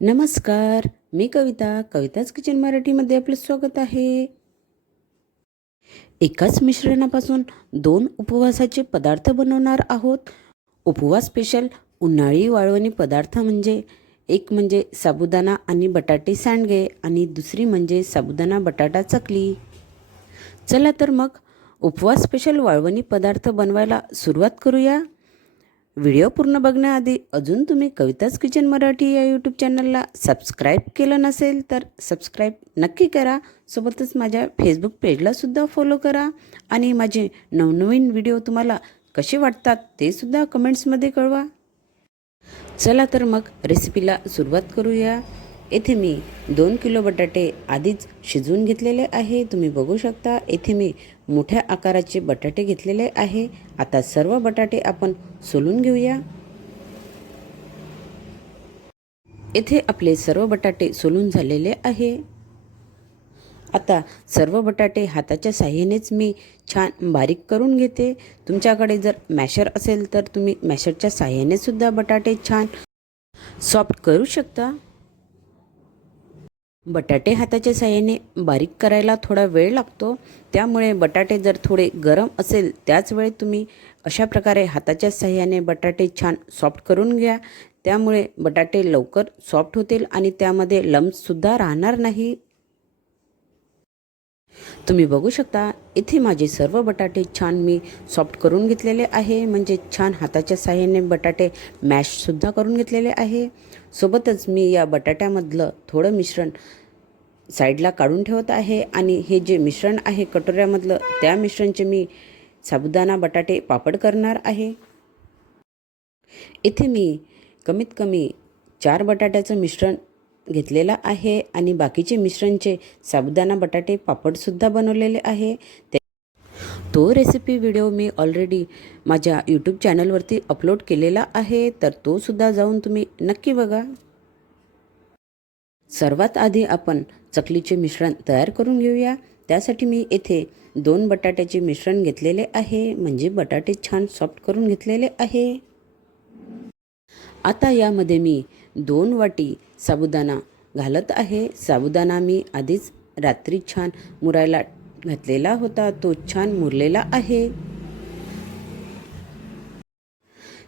नमस्कार मी कविता. कविताच किचन मराठीमध्ये आपलं स्वागत आहे. एकाच मिश्रणापासून दोन उपवासाचे पदार्थ बनवणार आहोत. उपवास स्पेशल उन्हाळी वाळवणी पदार्थ म्हणजे एक म्हणजे साबुदाणा आणि बटाटे सांडगे आणि दुसरी म्हणजे साबुदाणा बटाटा चकली. चला तर मग उपवास स्पेशल वाळवणी पदार्थ बनवायला सुरुवात करूया. व्हिडिओ पूर्ण बघण्याआधी अजून तुम्ही कविताच किचन मराठी या यूट्यूब चॅनलला सबस्क्राईब केलं नसेल तर सबस्क्राईब नक्की करा. सोबतच माझ्या फेसबुक पेजलासुद्धा फॉलो करा. आणि माझे नवनवीन व्हिडिओ तुम्हाला कसे वाटतात ते सुद्धा कमेंट्समध्ये कळवा. चला तर मग रेसिपीला सुरुवात करूया. येथे मी दोन किलो बटाटे आधीच शिजवून घेतलेले आहे. तुम्ही बघू शकता येथे मी मोठ्या आकाराचे बटाटे घेतलेले आहे. आता सर्व बटाटे आपण सोलून घेऊया. येथे आपले सर्व बटाटे सोलून झालेले आहे. आता सर्व बटाटे हाताच्या साह्यानेच मी छान बारीक करून घेते. तुमच्याकडे जर मॅशर असेल तर तुम्ही मॅशरच्या साह्याने सुद्धा बटाटे छान सॉफ्ट करू शकता. बटाटे हाताच्या साह्याने बारीक करायला थोडा वेळ लागतो. त्यामुळे बटाटे जर थोडे गरम असेल त्याच वेळी तुम्ही अशा प्रकारे हाताच्या साह्याने बटाटे छान सॉफ्ट करून घ्या. त्यामुळे बटाटे लवकर सॉफ्ट होतील आणि त्यामध्ये लम्ससुद्धा राहणार नाही. तुम्ही बघू शकता इथे माझे सर्व बटाटे छान मी सॉफ्ट करून घेतलेले आहे. म्हणजे छान हाताच्या साह्याने बटाटे मॅशसुद्धा करून घेतलेले आहे. सोबतच मी या बटाट्यामधलं थोडं मिश्रण साईडला काढून ठेवत आहे. आणि हे जे मिश्रण आहे कटोऱ्यामधलं त्या मिश्रणचे मी साबुदाणा बटाटे पापड करणार आहे. इथे मी कमीत कमी चार बटाट्याचं मिश्रण घेतलेला आहे आणि बाकीचे मिश्रणचे साबुदाणा बटाटे पापडसुद्धा बनवलेले आहे. ते तो रेसिपी व्हिडिओ मी ऑलरेडी माझ्या यूट्यूब चॅनलवरती अपलोड केलेला आहे तर तो सुद्धा जाऊन तुम्ही नक्की बघा. सर्वात आधी आपण चकलीचे मिश्रण तयार करून घेऊया. त्यासाठी मी येथे दोन बटाट्याचे मिश्रण घेतलेले आहे म्हणजे बटाटे छान सॉफ्ट करून घेतलेले आहे. आता यामध्ये मी दोन वाटी साबुदाणा घालत आहे. साबुदाणा मी आधीच रात्री छान मुरायला घातलेला होता. तो छान मुरलेला आहे.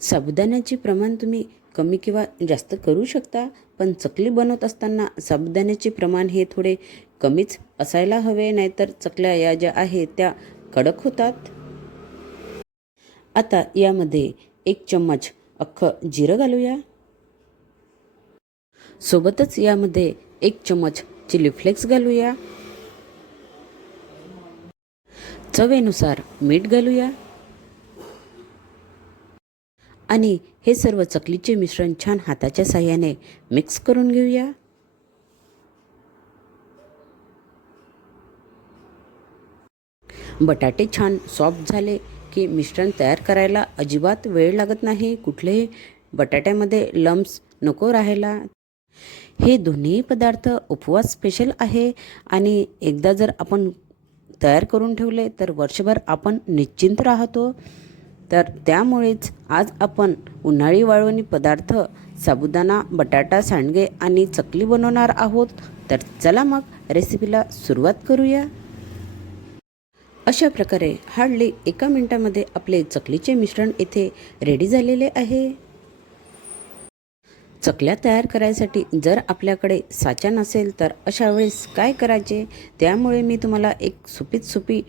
साबुदाण्याचे प्रमाण तुम्ही कमी किंवा जास्त करू शकता पण चकली बनवत असताना साबुदाण्याचे प्रमाण हे थोडे कमीच असायला हवे नाहीतर चकल्या या ज्या आहेत त्या कडक होतात. आता यामध्ये एक चम्मच अख्खं जिरं घालूया. सोबतच यामध्ये एक चम्मच चिली फ्लेक्स घालूया. चवेनुसार मीठ घालूया. आणि हे सर्व चकलीचे मिश्रण छान हाताच्या साह्याने मिक्स करून घेऊया. बटाटे छान सॉफ्ट झाले की मिश्रण तयार करायला अजिबात वेळ लागत नाही. कुठलेही बटाट्यामध्ये लम्स नको राहायला. हे दोन्ही पदार्थ उपवास स्पेशल आहे. आणि एकदा जर आपण तयार करून ठेवले तर वर्षभर आपण निश्चिंत राहतो. तर त्यामुळेच आज आपण उन्हाळी वाळवणी पदार्थ साबुदाणा बटाटा सांडगे आणि चकली बनवणार आहोत. तर चला मग रेसिपीला सुरुवात करूया. अशा प्रकारे हार्डली एका मिनटामध्ये आपले चकलीचे मिश्रण इथे रेडी झालेले आहे. चकल्या तयार करायसाठी जर आपल्याकडे साचा नसेल तर अशा वेळेस काय करायचे? त्यामुळे मी तुम्हाला एक सुपीत सुपी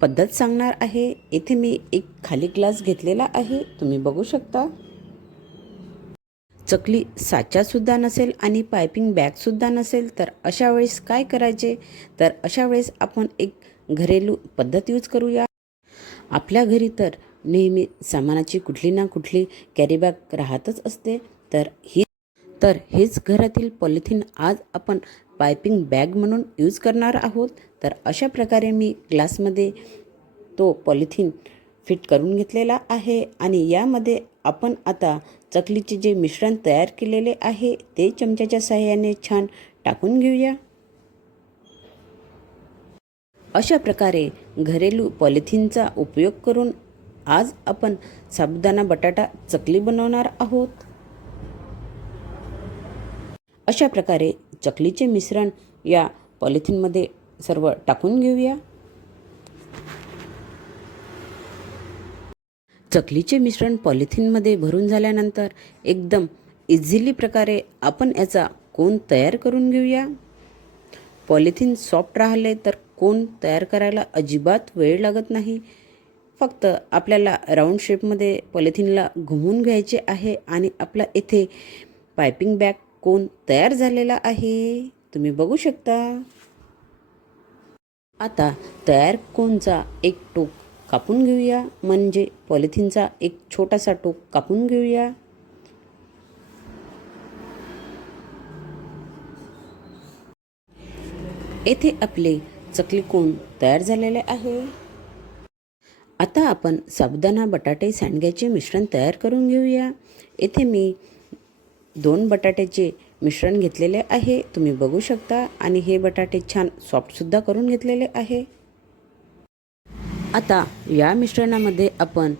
पद्धत सांगणार आहे. येथे मी एक खाली ग्लास घेतलेला आहे. तुम्ही बघू शकता. चकली साचासुद्धा नसेल आणि पायपिंग बॅगसुद्धा नसेल तर अशा वेळेस काय करायचे? तर अशा वेळेस आपण एक घरेलू पद्धत यूज करूया. आपल्या घरी तर नेहमी सामानाची कुठली ना कुठली कॅरीबॅग राहतच असते. तर ही तर हेच घरातील पॉलिथिन आज आपण पायपिंग बॅग म्हणून यूज करणार आहोत. तर अशा प्रकारे मी ग्लासमध्ये तो पॉलिथिन फिट करून घेतलेला आहे आणि यामध्ये आपण आता चकलीचे जे मिश्रण तयार केलेले आहे ते चमच्याच्या सहाय्याने छान टाकून घेऊया. अशा प्रकारे घरेलू पॉलिथिनचा उपयोग करून आज आपण साबुदाणा बटाटा चकली बनवणार आहोत. अशा प्रकारे चकलीचे मिश्रण या पॉलिथिनमध्ये सर्व टाकून घेऊया. चकलीचे मिश्रण पॉलिथिनमध्ये भरून झाल्यानंतर एकदम इझिली प्रकारे आपण याचा कोन तयार करून घेऊया. पॉलिथिन सॉफ्ट राहिले तर कोन तयार करायला अजिबात वेळ लागत नाही. फक्त आपल्याला राऊंड शेपमध्ये पॉलिथिनला घुमवून घ्यायचे आहे आणि आपला येथे पायपिंग बॅग कोन तयार झालेला आहे? तुम्ही बघू शकता. आता तयार कोनचा एक टोक कापून घेऊया? म्हणजे पॉलिथिनचा एक छोटासा टोक कापून घेऊया. येथे आपले चकली कोण तयार झालेले आहे. आता आपण साबुदाणा बटाटे सांडग्याचे मिश्रण तयार करून घेऊया. येथे मी दोन बटाट्याचे मिश्रण घेतलेले आहे. तुम्ही बघू शकता. आणि हे बटाटे छान सॉफ्टसुद्धा करून घेतलेले आहे. आता या मिश्रणामध्ये आपण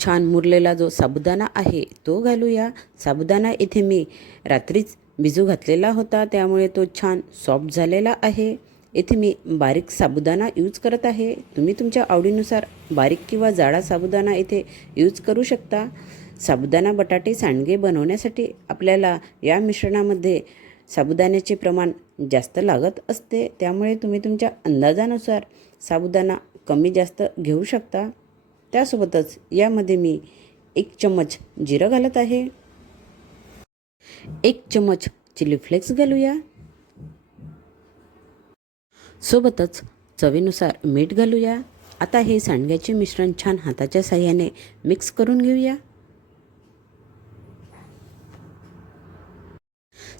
छान मुरलेला जो साबुदाणा आहे तो घालूया. साबुदाणा इथे मी रात्रीच भिजू घातलेला होता. त्यामुळे तो छान सॉफ्ट झालेला आहे. येथे मी बारीक साबुदाणा यूज करत आहे. तुम्ही तुमच्या आवडीनुसार बारीक किंवा जाडा साबुदाणा इथे यूज करू शकता. साबुदाणा बटाटे सांडगे बनवण्यासाठी आपल्याला या मिश्रणामध्ये साबुदाण्याचे प्रमाण जास्त लागत असते. त्यामुळे तुम्ही तुमच्या अंदाजानुसार साबुदाणा कमी जास्त घेऊ शकता. त्यासोबतच यामध्ये मी एक चम्मच जिरं घालत आहे. एक चम्मच चिली फ्लेक्स घालूया. सोबतच चवीनुसार मीठ घालूया. आता हे सांडग्याचे मिश्रण छान हाताच्या साह्याने मिक्स करून घेऊया.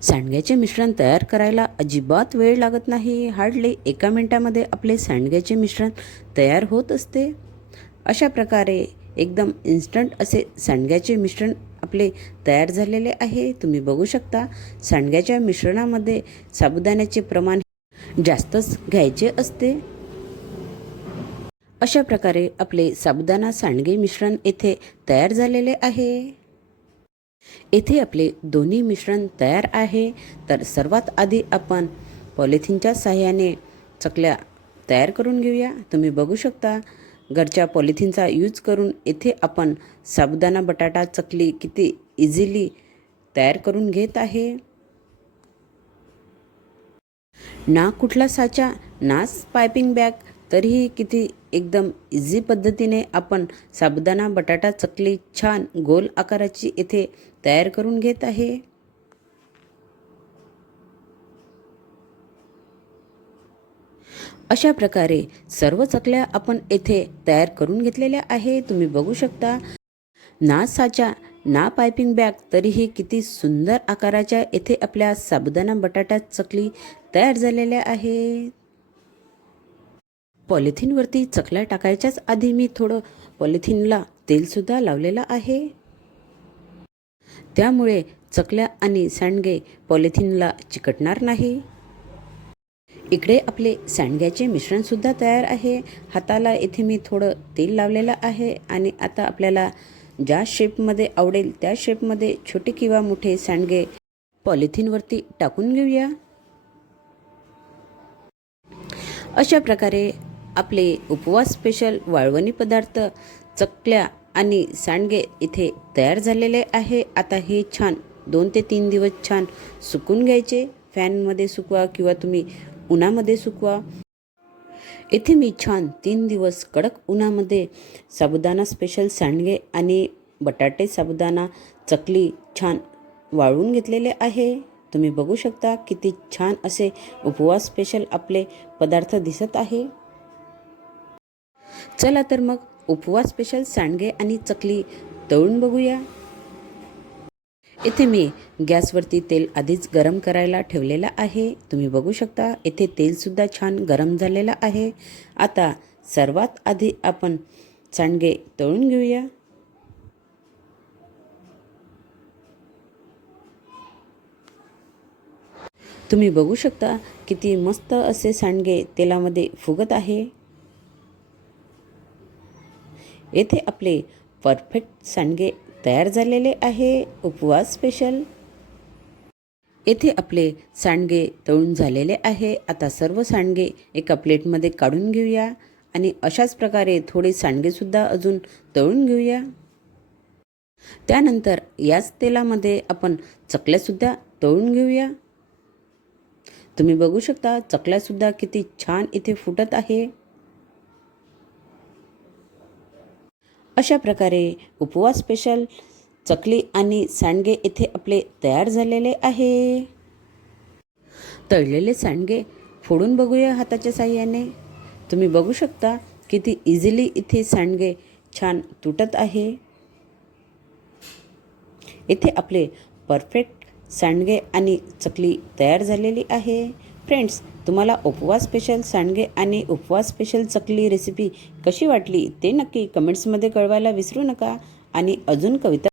सांडग्याचे मिश्रण तयार करायला अजिबात वेळ लागत नाही. हार्डली एका मिनटामध्ये आपले सांडग्याचे मिश्रण तयार होत असते. अशा प्रकारे एकदम इन्स्टंट असे सांडग्याचे मिश्रण आपले तयार झालेले आहे. तुम्ही बघू शकता सांडग्याच्या मिश्रणामध्ये साबुदाण्याचे प्रमाण जास्तच घ्यायचे असते. अशा प्रकारे आपले साबुदाणा सांडगे मिश्रण येथे तयार झालेले आहे. येथे आपले दोन्ही मिश्रण तयार आहे. तर सर्वात आधी आपण पॉलिथिनच्या साह्याने चकल्या तयार करून घेऊया. तुम्ही बघू शकता घरच्या पॉलिथिनचा यूज करून येथे आपण साबुदाणा बटाटा चकली किती इझिली तयार करून घेत आहे. ना कुठला साचा ना पायपिंग बॅग तरीही किती एकदम इझी पद्धतीने आपण साबुदाणा बटाटा चकली छान गोल आकाराची येथे तयार करून घेत आहे. अशा प्रकारे सर्व चकल्या आपण येथे तयार करून घेतलेल्या आहे तुम्ही बघू शकता ना साचा ना पायपिंग बॅग तरीही किती सुंदर आकाराच्या येथे आपल्या साबुदाणा बटाटा चकली तयार झालेल्या आहेत. पॉलिथिनवरती चकल्या टाकायच्याच आधी मी थोडं पॉलिथिनला तेलसुद्धा लावलेलं आहे. त्यामुळे चकल्या आणि सांडगे पॉलिथिनला चिकटणार नाही. इकडे आपले सांडग्याचे मिश्रणसुद्धा तयार आहे. हाताला येथे मी थोडं तेल लावलेलं आहे आणि आता आपल्याला ज्या शेपमध्ये आवडेल त्या शेपमध्ये छोटे किंवा मोठे सांडगे पॉलिथिनवरती टाकून घेऊया. अशा प्रकारे आपले उपवास स्पेशल वाळवणी पदार्थ चकल्या आणि सांडगे इथे तयार झालेले आहे. आता हे छान दोन ते तीन दिवस छान सुकून घ्यायचे. फॅनमध्ये सुकवा किंवा तुम्ही उन्हामध्ये सुकवा. इथे मी छान तीन दिवस कडक उन्हामध्ये साबुदाणा स्पेशल सांडगे आणि बटाटे साबुदाणा चकली छान वाळवून घेतलेले आहे. तुम्ही बघू शकता किती छान असे उपवास स्पेशल आपले पदार्थ दिसत आहे. चला तर मग उपवास स्पेशल सांडगे आणि चकली तळून बघूया. येथे मी गॅसवरती तेल आधीच गरम करायला ठेवलेलं आहे. तुम्ही बघू शकता येथे तेलसुद्धा छान गरम झालेलं आहे. आता सर्वात आधी आपण सांडगे तळून घेऊया. तुम्ही बघू शकता किती मस्त असे सांडगे तेलामध्ये फुगत आहे. येथे आपले परफेक्ट सांडगे तयार झालेले आहे. उपवास स्पेशल येथे आपले सांडगे तळून झालेले आहे. आता सर्व सांडगे एका प्लेटमध्ये काढून घेऊया आणि अशाच प्रकारे थोडे सांडगेसुद्धा अजून तळून घेऊया. त्यानंतर याच तेलामध्ये आपण चकल्यासुद्धा तळून घेऊया. तुम्ही बघू शकता चकल्यासुद्धा किती छान इथे फुटत आहे. अशा प्रकारे उपवास स्पेशल चकली आणि सांडगे इथे आपले तयार झालेले आहे. तळलेले सांडगे फोडून बघूया हाताच्या साह्याने. तुम्ही बघू शकता किती इझिली इथे सांडगे छान तुटत आहे. इथे आपले परफेक्ट सांडगे आणि चकली तयार झालेली आहे. फ्रेंड्स तुम्हाला उपवास स्पेशल सांडगे आणि उपवास स्पेशल चकली रेसिपी कशी वाटली ते नक्की कमेंट्समध्ये कळवायला विसरू नका. आणि अजून कविता